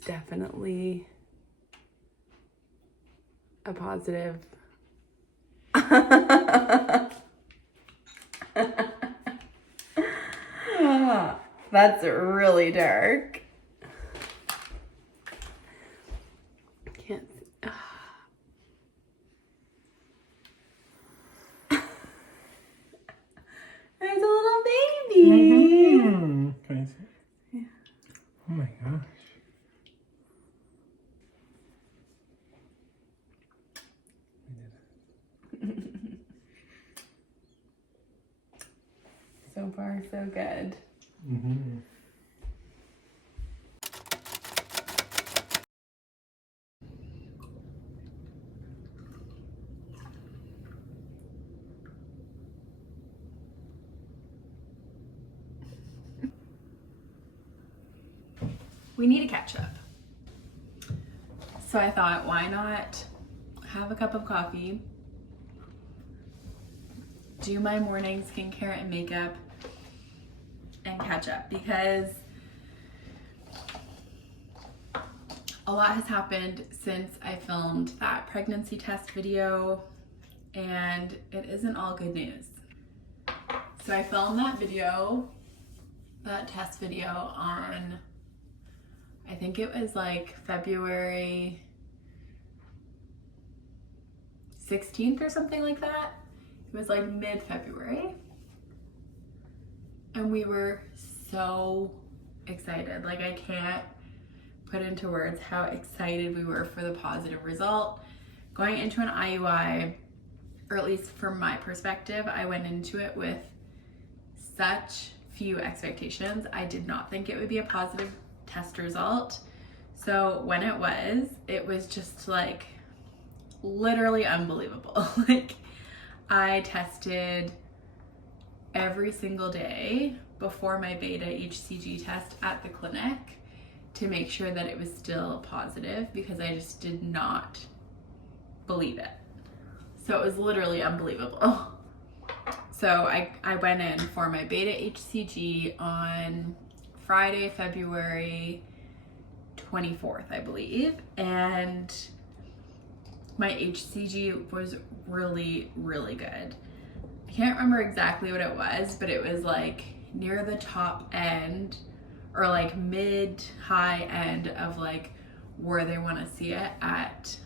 is definitely a positive. That's really dark. Can't see. There's a little baby. Mm-hmm. Can I see? Yeah. Oh my gosh. So far, so good. Mm-hmm. We need to catch up. So I thought, why not have a cup of coffee, do my morning skincare and makeup, and catch up, because a lot has happened since I filmed that pregnancy test video, and it isn't all good news. So I filmed that video, that test video, on, I think it was like February 16th or something like that. It was like mid-February. And we were so excited. Like, I can't put into words how excited we were for the positive result. Going into an IUI, or at least from my perspective, I went into it with such few expectations. I did not think it would be a positive test result. So when it was just like literally unbelievable. Like, I tested every single day before my beta HCG test at the clinic to make sure that it was still positive, because I just did not believe it. So it was literally unbelievable. So I went in for my beta HCG on Friday, February 24th, I believe, and my HCG was really, really good. I can't remember exactly what it was, but it was like near the top end, or like mid high end of like where they want to see it at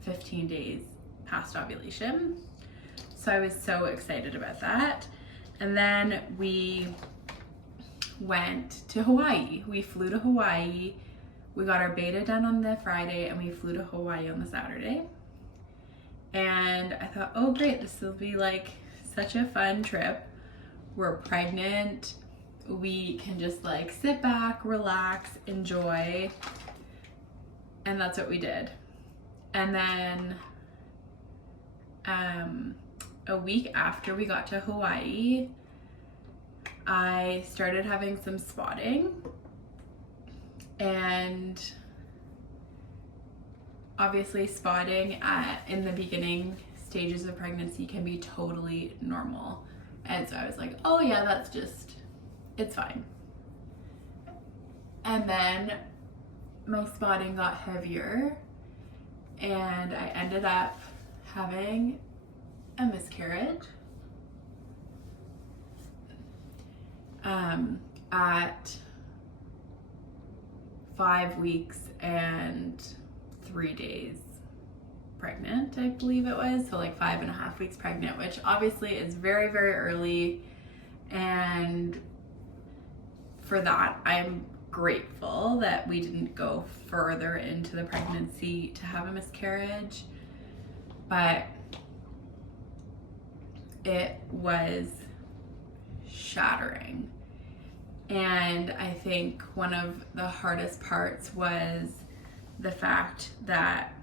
15 days past ovulation. So I was so excited about that. And then we went to Hawaii. We flew to Hawaii. We got our beta done on the Friday, and we flew to Hawaii on the Saturday. And I thought, oh great, this will be like such a fun trip. We're pregnant. We can just like sit back, relax, enjoy. And that's what we did. And then a week after we got to Hawaii, I started having some spotting. And obviously spotting in the beginning stages of pregnancy can be totally normal. And so I was like, oh yeah, it's fine. And then my spotting got heavier, and I ended up having a miscarriage at 5 weeks and 3 days pregnant, I believe it was. So like 5.5 weeks pregnant, which obviously is very, very early. And for that, I'm grateful that we didn't go further into the pregnancy to have a miscarriage. But it was shattering. And I think one of the hardest parts was the fact that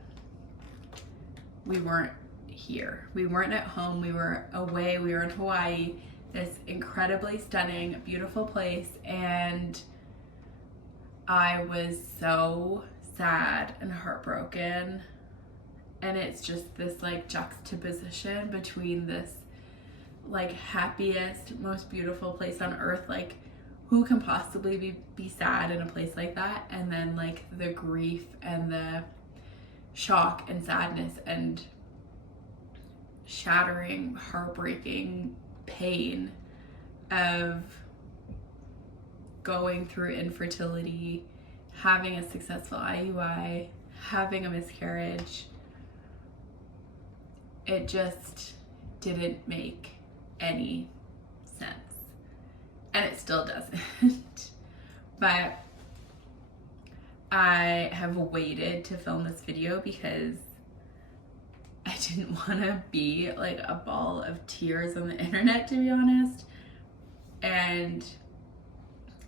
we weren't here. We weren't at home. We were away. We were in Hawaii, this incredibly stunning, beautiful place. And I was so sad and heartbroken. And it's just this like juxtaposition between this like happiest, most beautiful place on earth, like who can possibly be sad in a place like that? And then like the grief and the shock and sadness and shattering, heartbreaking pain of going through infertility, having a successful IUI, having a miscarriage. It just didn't make any sense. And it still doesn't. But I have waited to film this video because I didn't want to be like a ball of tears on the internet, to be honest. And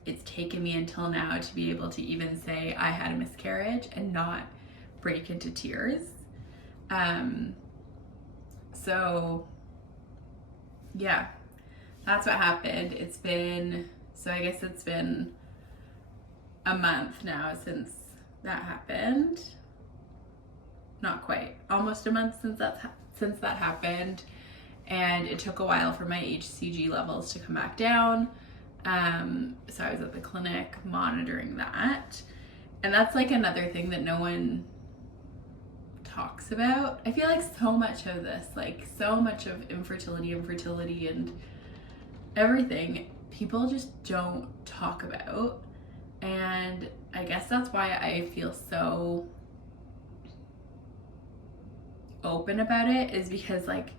it's taken me until now to be able to even say I had a miscarriage and not break into tears. So yeah, that's what happened. I guess it's been a month now since that happened. Not quite, almost a month since that happened. And it took a while for my HCG levels to come back down. So I was at the clinic monitoring that. And that's like another thing that no one talks about. I feel like so much of this, like so much of infertility and everything, people just don't talk about. And I guess that's why I feel so open about it, is because like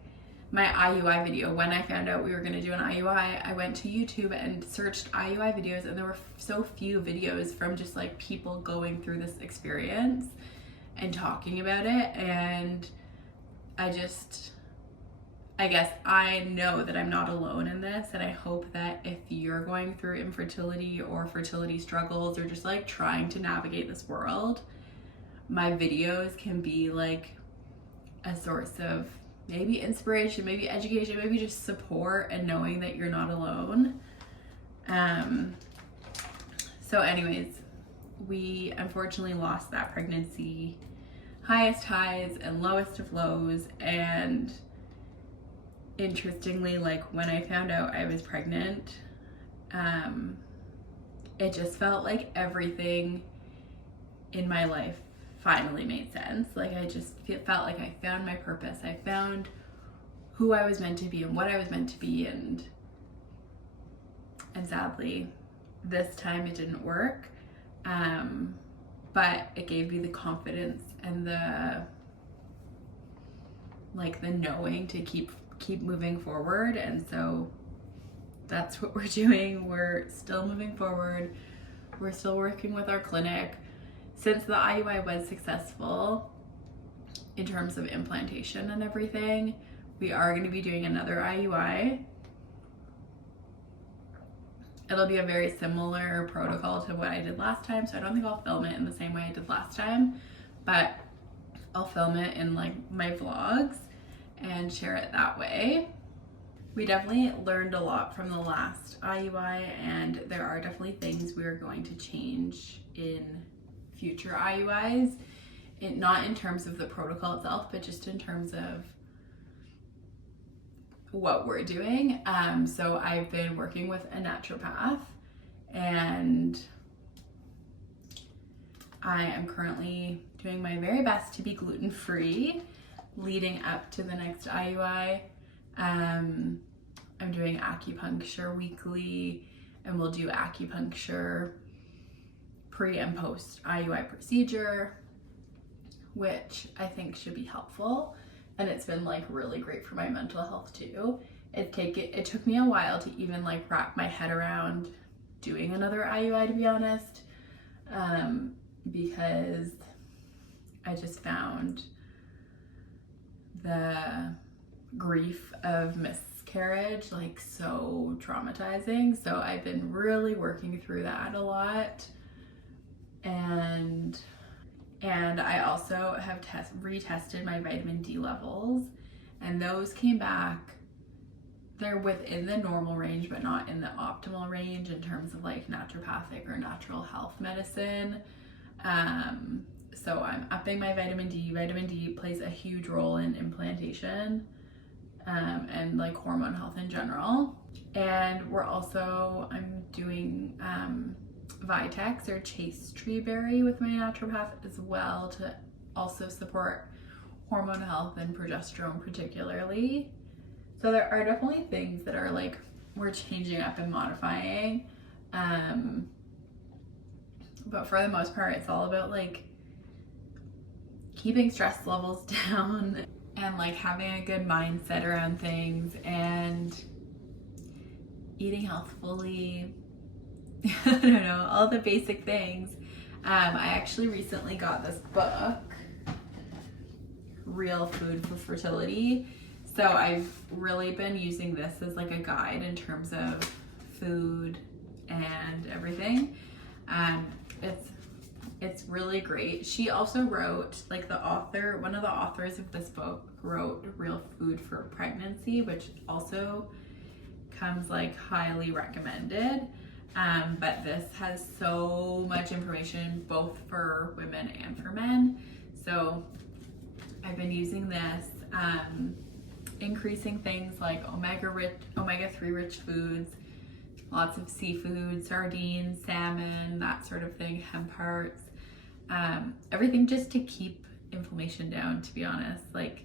my IUI video, when I found out we were going to do an IUI, I went to YouTube and searched IUI videos, and there were so few videos from just like people going through this experience and talking about it. And I guess I know that I'm not alone in this, and I hope that if you're going through infertility or fertility struggles or just like trying to navigate this world, my videos can be like a source of maybe inspiration, maybe education, maybe just support, and knowing that you're not alone. So anyways, we unfortunately lost that pregnancy, highest highs and lowest of lows. And interestingly, like when I found out I was pregnant, it just felt like everything in my life finally made sense. Like I just felt like I found my purpose. I found who I was meant to be and what I was meant to be. And sadly, this time it didn't work. But it gave me the confidence and the knowing to keep moving forward. And so that's what we're doing. We're still moving forward. We're still working with our clinic. Since the IUI was successful in terms of implantation and everything, we are going to be doing another IUI. It'll be a very similar protocol to what I did last time, so I don't think I'll film it in the same way I did last time, but I'll film it in like my vlogs and share it that way. We definitely learned a lot from the last IUI, and there are definitely things we are going to change in future IUIs, not in terms of the protocol itself, but just in terms of what we're doing. So I've been working with a naturopath, and I am currently doing my very best to be gluten-free leading up to the next IUI. I'm doing acupuncture weekly, and we'll do acupuncture pre and post IUI procedure, which I think should be helpful. And it's been like really great for my mental health too. It took me a while to even like wrap my head around doing another IUI, to be honest, because I just found the grief of miscarriage like so traumatizing. So I've been really working through that a lot. And I also have retested my vitamin D levels, and those came back. They're within the normal range, but not in the optimal range in terms of like naturopathic or natural health medicine. So I'm upping my vitamin D. Vitamin D plays a huge role in implantation. and like hormone health in general. And I'm doing Vitex or Chase Tree Berry with my naturopath as well to also support hormone health and progesterone particularly. So there are definitely things that are like we're changing up and modifying. But for the most part, it's all about like keeping stress levels down and like having a good mindset around things and eating healthfully. I don't know, all the basic things. I actually recently got this book, Real Food for Fertility. So I've really been using this as like a guide in terms of food and everything. It's really great. She also wrote, like one of the authors of this book wrote Real Food for Pregnancy, which also comes like highly recommended. But this has so much information both for women and for men. So I've been using this, increasing things like omega-3 rich foods, lots of seafood, sardines, salmon, that sort of thing, hemp hearts, everything just to keep inflammation down, to be honest, like,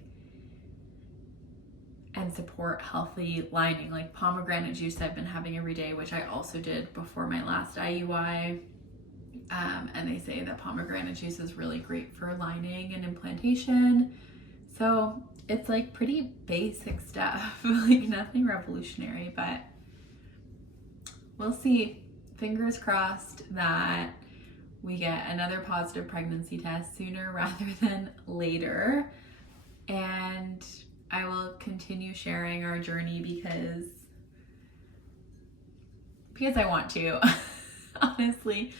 and support healthy lining, like pomegranate juice I've been having every day, which I also did before my last IUI. And they say that pomegranate juice is really great for lining and implantation. So it's like pretty basic stuff, like nothing revolutionary, but we'll see. Fingers crossed that we get another positive pregnancy test sooner rather than later. And I will continue sharing our journey because I want to. Honestly,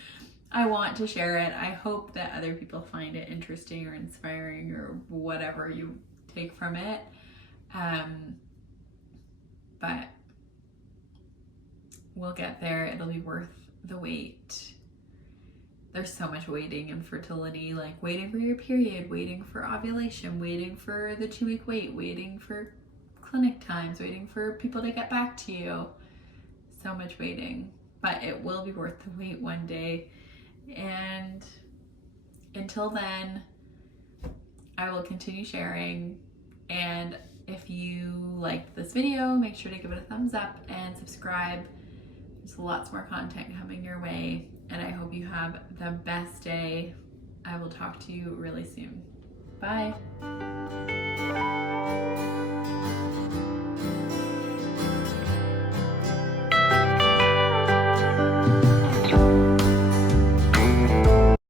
I want to share it. I hope that other people find it interesting or inspiring or whatever you take from it. But we'll get there. It'll be worth the wait. There's so much waiting in fertility, like waiting for your period, waiting for ovulation, waiting for the 2-week wait, waiting for clinic times, waiting for people to get back to you. So much waiting, but it will be worth the wait one day. And until then, I will continue sharing. And if you liked this video, make sure to give it a thumbs up and subscribe. There's lots more content coming your way, and I hope you have the best day. I will talk to you really soon. Bye.